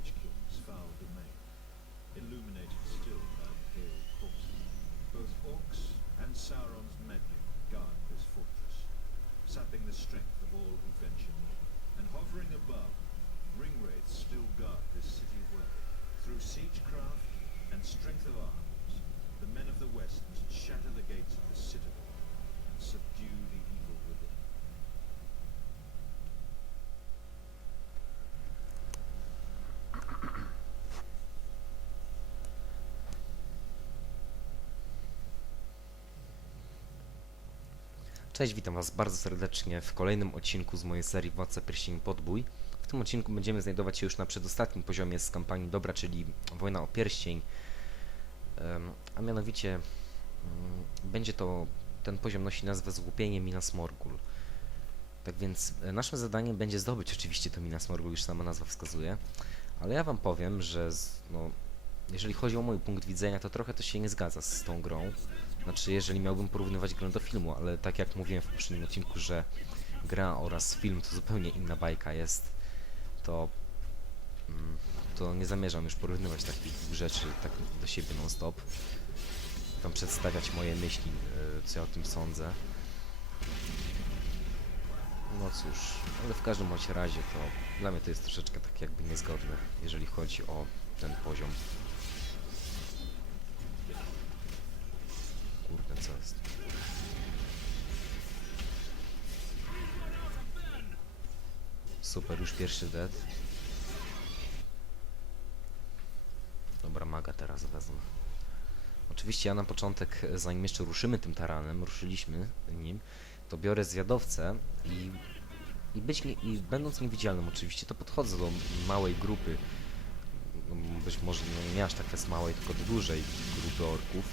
witch foul domain, illuminated still by pale corpses. Both orcs and Sauron's medley guard this fortress, sapping the strength of all who venture near. And hovering above, ring wraiths still guard this city well. Through siegecraft and strength of arms, the men of the West must shatter the gates of the citadel and subdue the evil within. Cześć, witam Was bardzo serdecznie w kolejnym odcinku z mojej serii Władca Pierścieni Podbój. W tym odcinku będziemy znajdować się już na przedostatnim poziomie z kampanii Dobra, czyli Wojna o Pierścień. A mianowicie mm, będzie to, ten poziom nosi nazwę Złupienie Minas Morgul. Tak więc e, naszym zadaniem będzie zdobyć oczywiście to Minas Morgul, już sama nazwa wskazuje. Ale ja Wam powiem, że no, jeżeli chodzi o mój punkt widzenia, to trochę to się nie zgadza z tą grą. Znaczy, jeżeli miałbym porównywać grę do filmu, ale tak jak mówiłem w poprzednim odcinku, że gra oraz film to zupełnie inna bajka jest, to, mm, to nie zamierzam już porównywać takich rzeczy tak do siebie non-stop. Tam przedstawiać moje myśli, y, co ja o tym sądzę. No cóż, ale w każdym razie to dla mnie to jest troszeczkę tak jakby niezgodne, jeżeli chodzi o ten poziom. Super, już pierwszy dead. Dobra, maga teraz wezmę. Oczywiście ja na początek, zanim jeszcze ruszymy tym taranem, ruszyliśmy nim, to biorę zwiadowcę i, i, być i będąc niewidzialnym oczywiście, to podchodzę do małej grupy, no, być może no, nie aż tak jest małej, tylko do dużej grupy orków,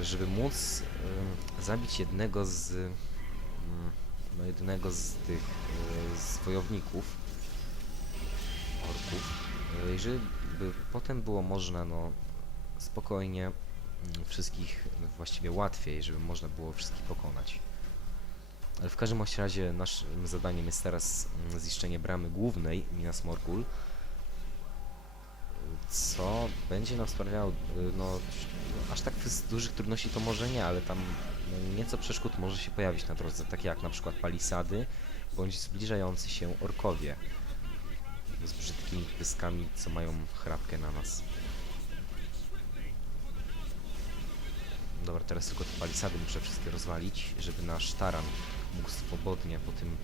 y, żeby móc y, zabić jednego z y, no, jednego z tych y, z wojowników orków y, i żeby potem było można no spokojnie mm, wszystkich no, właściwie łatwiej, żeby można było wszystkich pokonać. Ale w każdym razie naszym zadaniem jest teraz mm, zniszczenie bramy głównej Minas Morgul, co będzie nam sprawiało, y, no, aż tak dużych trudności to może nie, ale tam no, nieco przeszkód może się pojawić na drodze, takie jak na przykład palisady, bądź zbliżający się orkowie z brzydkimi pyskami, co mają chrapkę na nas. Dobra, teraz tylko te palisady muszę wszystkie rozwalić, żeby nasz taran mógł swobodnie po tym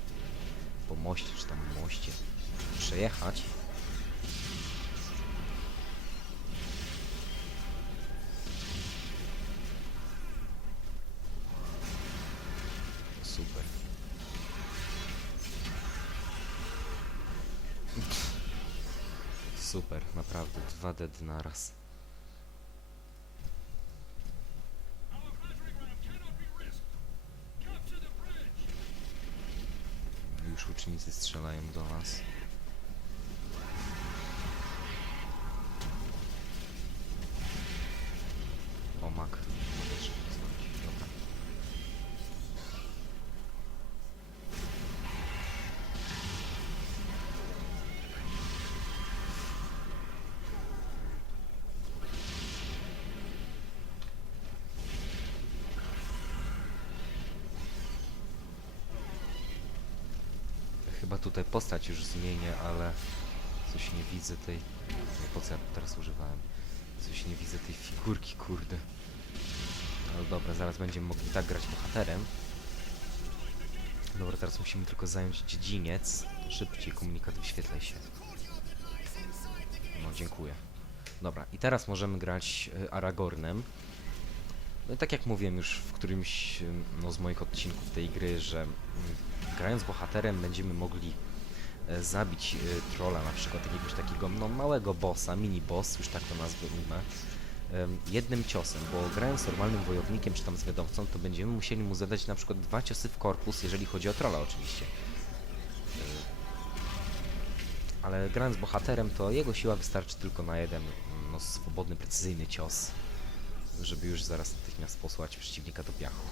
pomoście, czy tam moście przejechać. Super. Super, naprawdę, dwa dead naraz. Już ucznicy strzelają do nas. Chyba tutaj postać już zmienię, ale coś nie widzę tej... Po co ja teraz używałem? Coś nie widzę tej figurki, kurde. Ale dobra, zaraz będziemy mogli tak grać bohaterem. Dobra, teraz musimy tylko zająć dziedziniec. Szybciej komunikat wyświetlaj się. No, dziękuję. Dobra, i teraz możemy grać y, Aragornem. No i tak jak mówiłem już w którymś no, z moich odcinków tej gry, że mm, grając bohaterem będziemy mogli e, zabić e, trolla, na przykład jakiegoś takiego no, małego bossa, mini boss, już tak to em, jednym ciosem, bo grając normalnym wojownikiem czy tam zwiadowcą, to będziemy musieli mu zadać na przykład dwa ciosy w korpus, jeżeli chodzi o trolla oczywiście. E, Ale grając bohaterem, to jego siła wystarczy tylko na jeden no, swobodny, precyzyjny cios, żeby już zaraz natychmiast posłać przeciwnika do piachu.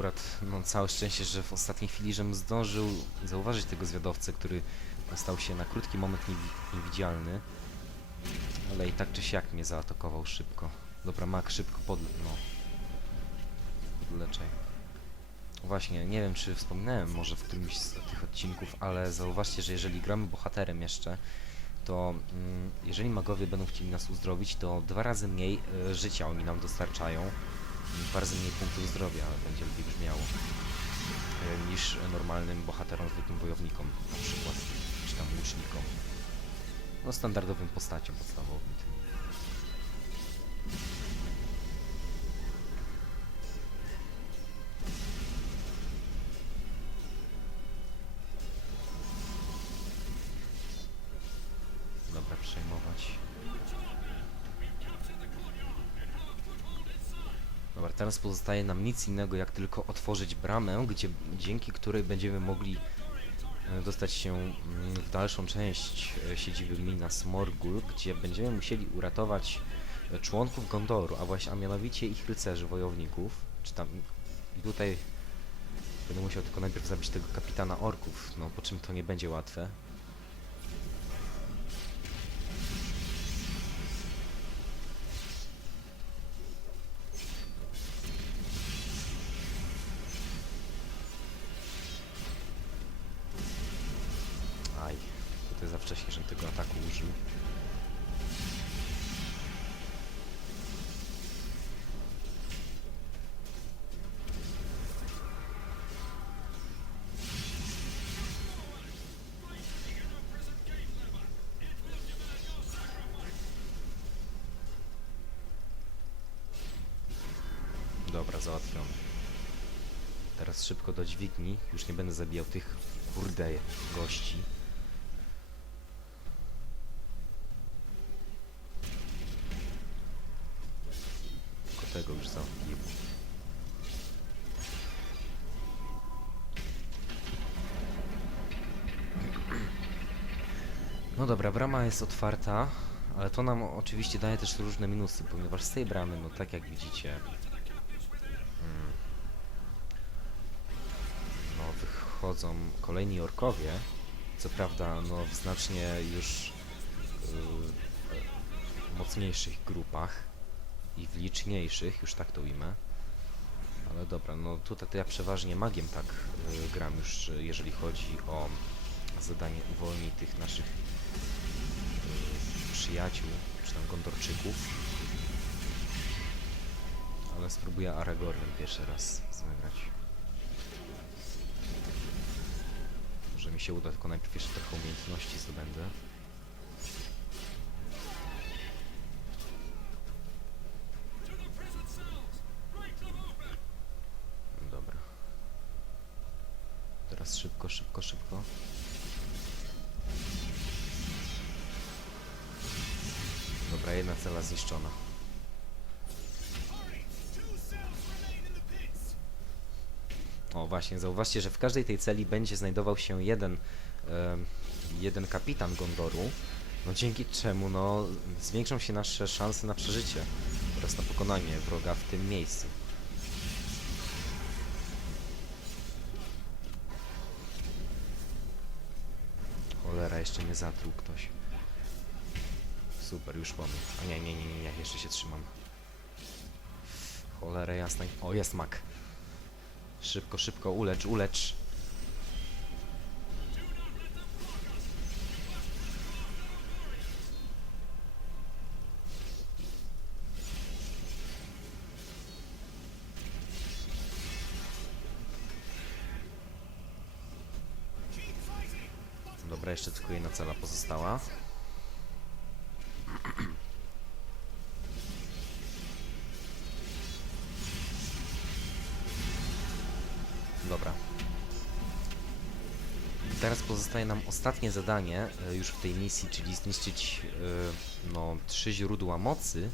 Akurat, no całe szczęście, że w ostatniej chwili, żebym zdążył zauważyć tego zwiadowcę, który stał się na krótki moment niewi- niewidzialny. Ale i tak czy siak mnie zaatakował szybko. Dobra, Mak, szybko podle... no. Podleczaj. Właśnie, nie wiem czy wspominałem może w którymś z tych odcinków, ale zauważcie, że jeżeli gramy bohaterem jeszcze, to mm, jeżeli magowie będą chcieli nas uzdrowić, to dwa razy mniej e, życia oni nam dostarczają, razy mniej punktów zdrowia będzie lepiej brzmiało e, niż normalnym bohaterom, zwykłym wojownikom na przykład, czy tam łucznikom. No standardowym postaciom podstawowym. Dobra, przejmować. Dobra, teraz pozostaje nam nic innego jak tylko otworzyć bramę, gdzie, dzięki której będziemy mogli e, dostać się mm, w dalszą część e, siedziby Minas Morgul, gdzie będziemy musieli uratować e, członków Gondoru, a właśnie, a mianowicie ich rycerzy, wojowników, czy tam... I tutaj będę musiał tylko najpierw zabić tego kapitana orków, no po czym to nie będzie łatwe. Tutaj za wcześnie, żebym tego ataku użył. Dobra, załatwiony. Teraz szybko do dźwigni. Już nie będę zabijał tych kurde gości. Tego już zabił. No dobra, brama jest otwarta, ale to nam oczywiście daje też różne minusy, ponieważ z tej bramy, no tak jak widzicie, mm, no wychodzą kolejni orkowie, co prawda no w znacznie już y, mocniejszych grupach i w liczniejszych, już tak to ujmę. Ale dobra, no tutaj to ja przeważnie magiem tak y, gram już, y, jeżeli chodzi o zadanie uwolnij tych naszych y, przyjaciół, czy tam gondorczyków. Ale spróbuję Aragornem pierwszy raz zagrać. Może mi się uda, tylko najpierw jeszcze trochę umiejętności zdobędę. Dobra. Teraz szybko, szybko, szybko. Dobra, jedna cela zniszczona. O właśnie, zauważcie, że w każdej tej celi będzie znajdował się jeden, jeden kapitan Gondoru, no dzięki czemu no zwiększą się nasze szanse na przeżycie oraz na pokonanie wroga w tym miejscu. Cholera, jeszcze mnie zatruł ktoś. Super, już pomógł. A nie, nie, nie, nie, nie, jeszcze się trzymam. Cholera jasna. O, jest mak. Szybko, szybko, ulecz, ulecz. Dobra, jeszcze tylko jedna cela pozostała. Dobra. Teraz pozostaje nam ostatnie zadanie e, już w tej misji, czyli zniszczyć e, no, trzy źródła mocy,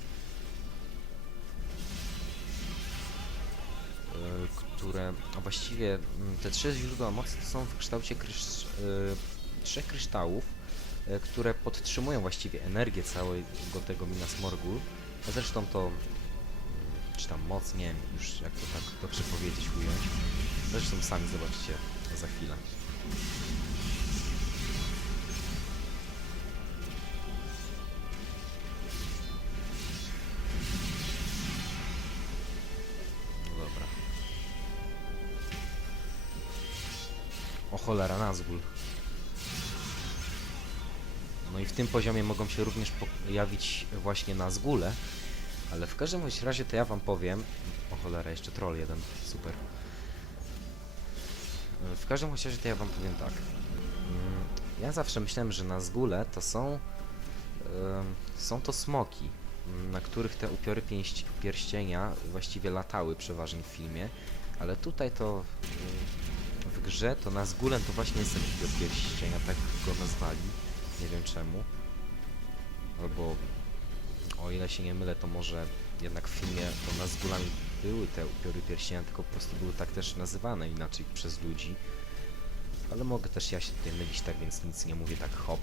e, które, a właściwie mm, te trzy źródła mocy to są w kształcie krysz, trzech kryształów, e, które podtrzymują właściwie energię całego tego Minas Morgul. Zresztą to, mm, czy tam moc, nie wiem już jak to tak dobrze powiedzieć, ująć. Zresztą sami zobaczycie za chwilę. No. O cholera, Nazgul. No i w tym poziomie mogą się również pojawić właśnie Nazgule, ale w każdym razie to ja wam powiem... O cholera, jeszcze troll jeden, super. W każdym razie to ja wam powiem tak. Mm, Ja zawsze myślałem, że Nazgule to są... są to smoki, m, na których te upiory pięść, pierścienia właściwie latały przeważnie w filmie, ale tutaj to y, w grze to Nazgulem to właśnie jest upiór pierścienia, tak go nazwali. Nie wiem czemu. Albo o ile się nie mylę, to może jednak w filmie to Nazgulami były te upiory pierścienia, tylko po prostu były tak też nazywane inaczej przez ludzi. Ale mogę też ja się tutaj mylić, tak więc nic nie mówię tak hop.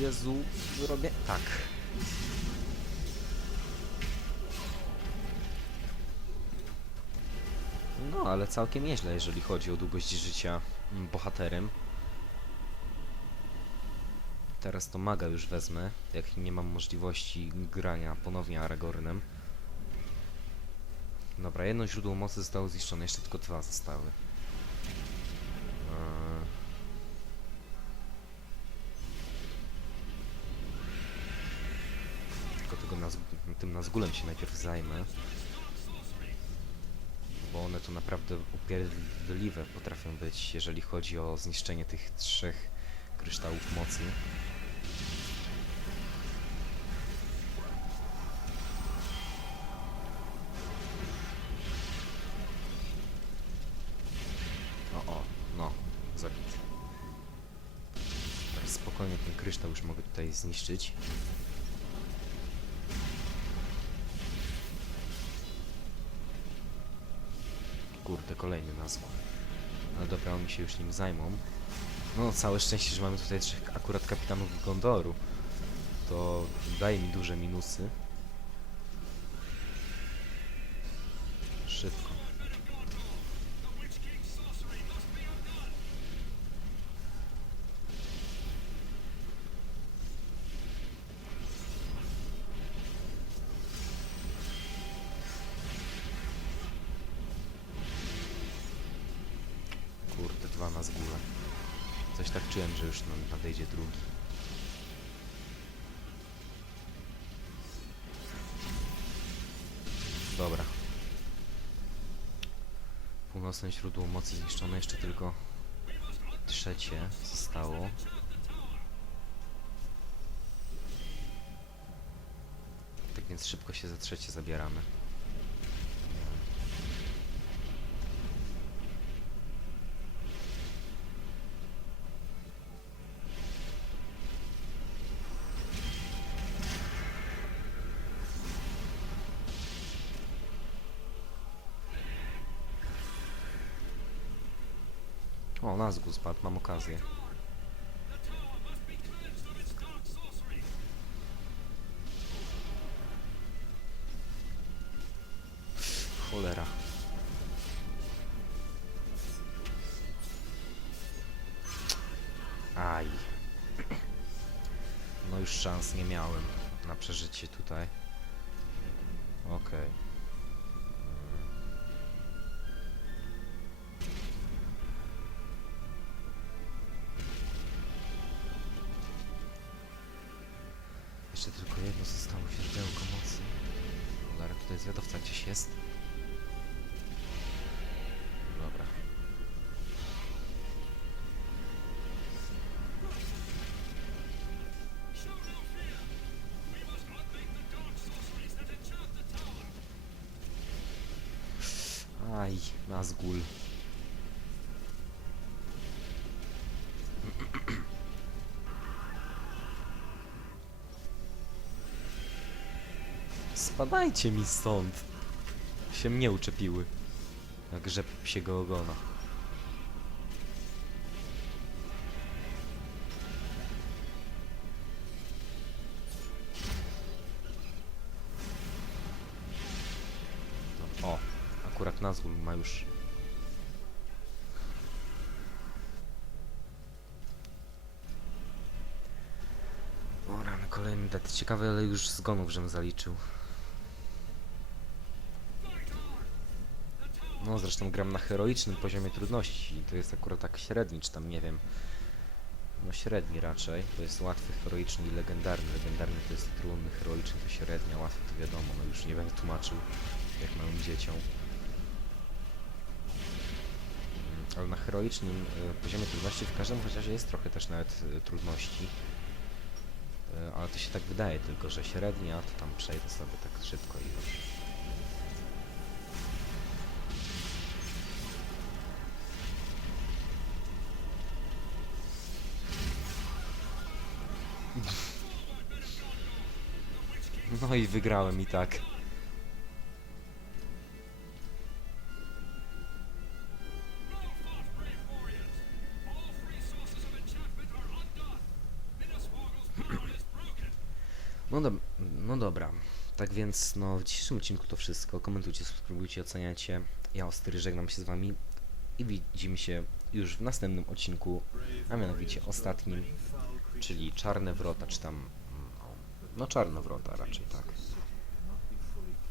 Jezu, robię tak. No, ale całkiem nieźle, jeżeli chodzi o długość życia bohaterem. Teraz to maga już wezmę, jak nie mam możliwości grania ponownie Aragornem. Dobra, jedno źródło mocy zostało zniszczone, jeszcze tylko dwa zostały. Eee. Tylko tego naz tym nazgulem się najpierw zajmę. Bo one to naprawdę upierdliwe potrafią być, jeżeli chodzi o zniszczenie tych trzech kryształów mocy. Kurde, kolejny nazwa. Ale dobra, oni się już nim zajmą. No, całe szczęście, że mamy tutaj trzech akurat kapitanów Gondoru. To daje mi duże minusy. Szybko. Zgórę. Coś tak czułem, że już nam nadejdzie drugi. Dobra. Północne źródło mocy zniszczone, jeszcze tylko trzecie zostało. Tak więc szybko się za trzecie zabieramy. O, Nazgul spadł, mam okazję. Cholera. Aj. No już szans nie miałem na przeżycie tutaj. Okej. Tutaj zwiadowca gdzieś jest. Dobra. Aj, Nazgul. Spadajcie mi stąd. Się mnie uczepiły. Jak rzep psiego ogona. No, o, akurat Nazgul ma już kolejny dat. Ciekawe, ale już zgonów, żem zaliczył. No, zresztą gram na heroicznym poziomie trudności. To jest akurat tak średni, czy tam nie wiem. No średni raczej. To jest łatwy, heroiczny i legendarny. Legendarny to jest trudny, heroiczny to średnia, łatwy to wiadomo, no już nie będę tłumaczył jak małym dzieciom. Mm, Ale na heroicznym y, poziomie trudności w każdym chociaż jest trochę też nawet y, trudności. E, Ale to się tak wydaje tylko, że średnia to tam przejdę sobie tak szybko i już. No i wygrałem i tak. No, dob no dobra. Tak więc, no w dzisiejszym odcinku to wszystko. Komentujcie, subskrybujcie, oceniacie. Ja, Ostry, żegnam się z wami i widzimy się już w następnym odcinku, a mianowicie ostatnim, czyli Czarne Wrota, czy tam... No, no Czarne Wrota raczej, tak.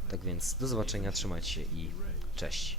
Tak więc, do zobaczenia, trzymajcie się i cześć.